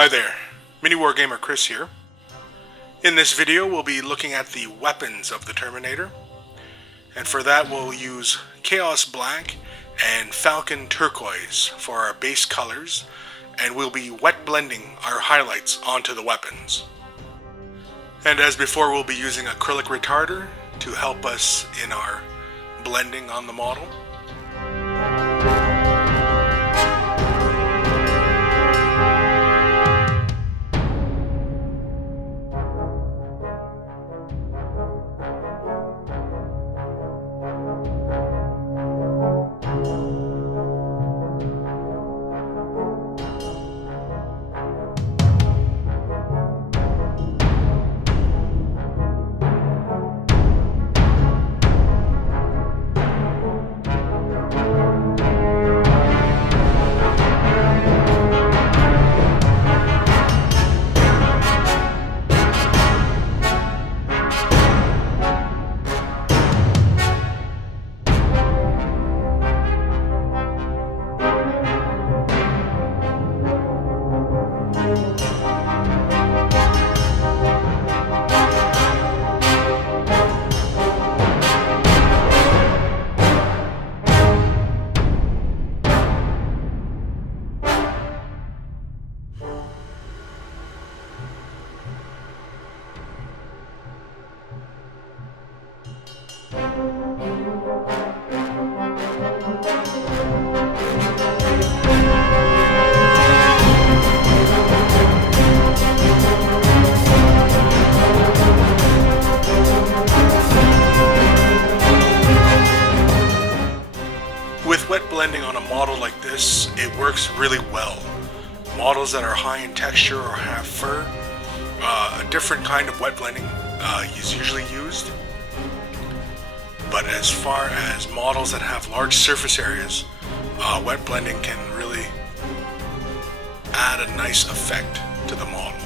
Hi there, MiniWarGamer Kris here. In this video we'll be looking at the weapons of the Terminator, and for that we'll use Chaos Black and Falcon Turquoise for our base colors, and we'll be wet blending our highlights onto the weapons. And as before, we'll be using acrylic retarder to help us in our blending on the model. With wet blending on a model like this, it works really well. Models that are high in texture or have fur, a different kind of wet blending is usually used. But as far as models that have large surface areas, wet blending can really add a nice effect to the model.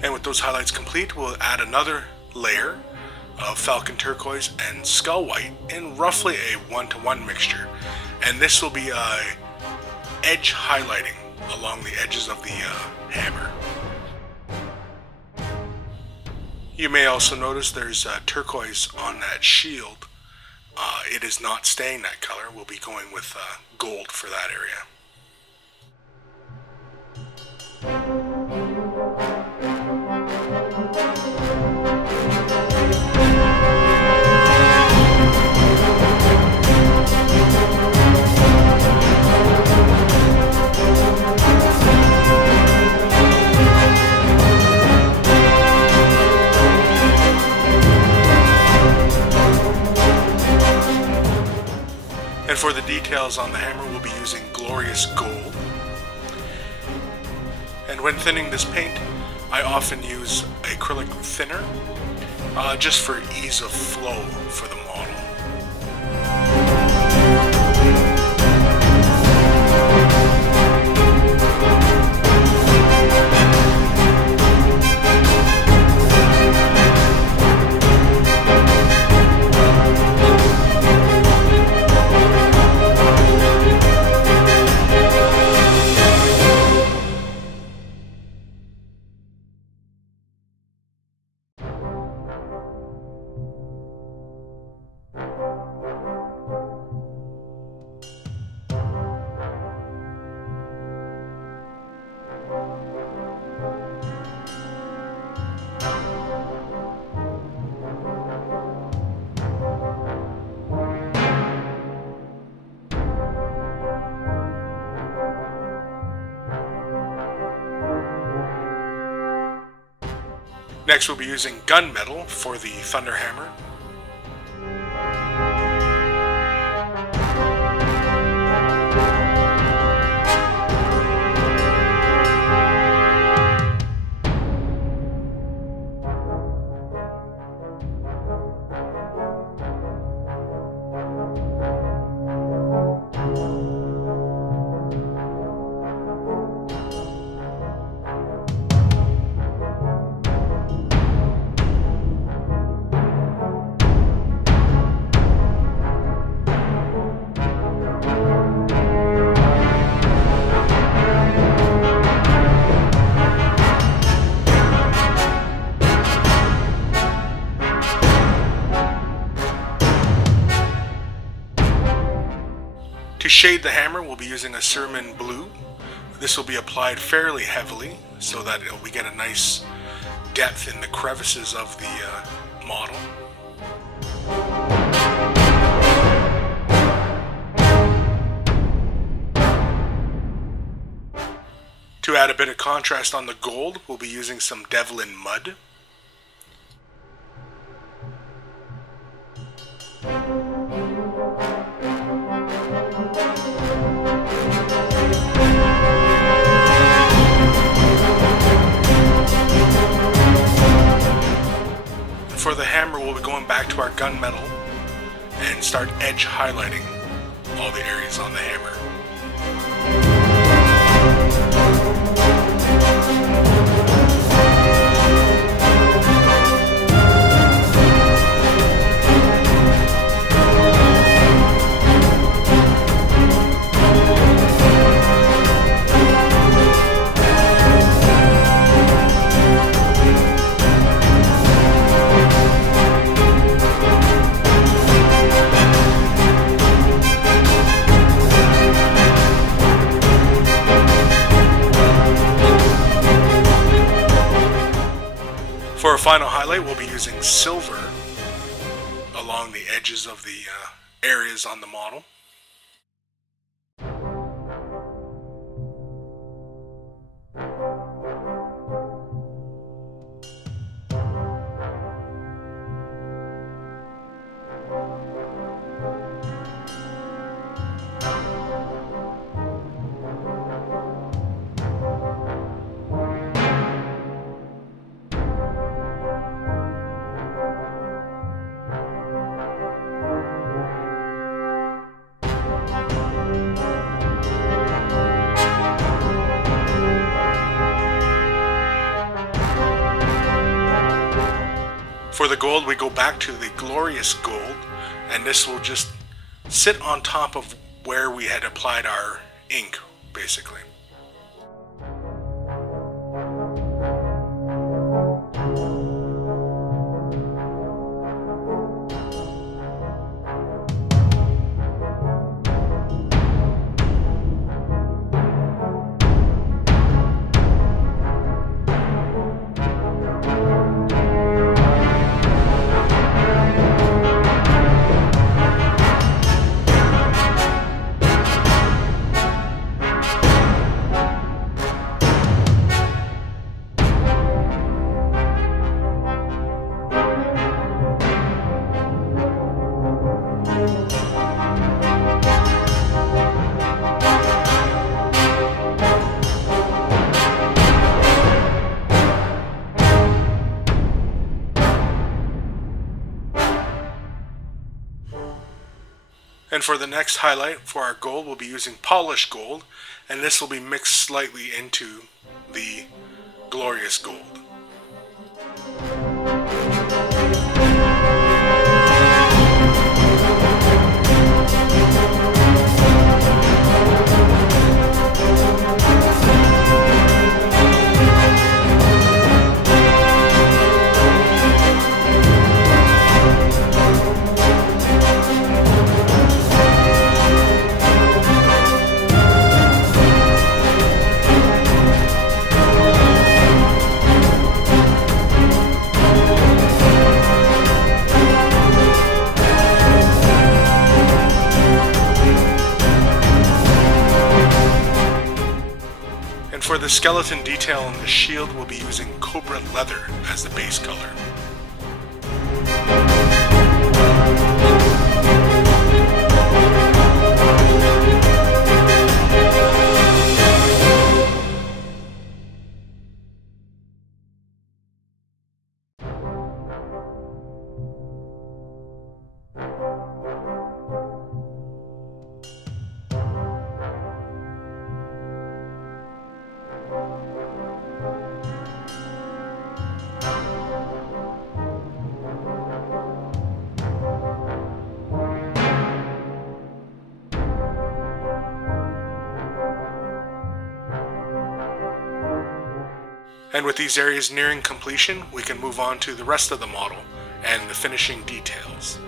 And with those highlights complete, we'll add another layer of Falcon Turquoise and Skull White in roughly a 1-to-1 mixture. And this will be edge highlighting along the edges of the hammer. You may also notice there's turquoise on that shield. It is not staying that color. We'll be going with gold for that area. And for the details on the hammer, we'll be using glorious gold. And when thinning this paint, I often use acrylic thinner, just for ease of flow for the model. Next, we'll be using gunmetal for the thunder hammer. To shade the hammer, we'll be using a Cermin blue. This will be applied fairly heavily so that we get a nice depth in the crevices of the model. To add a bit of contrast on the gold, we'll be using some Devlin mud. For the hammer, we'll be going back to our gunmetal and start edge highlighting all the areas on the hammer. For a final highlight, we'll be using silver along the edges of the areas on the model. For the gold, we go back to the glorious gold, and this will just sit on top of where we had applied our ink, basically. And for the next highlight, for our gold, we'll be using polished gold, and this will be mixed slightly into the glorious gold. For the skeleton detail on the shield, we'll be using cobra leather as the base color. And with these areas nearing completion, we can move on to the rest of the model and the finishing details.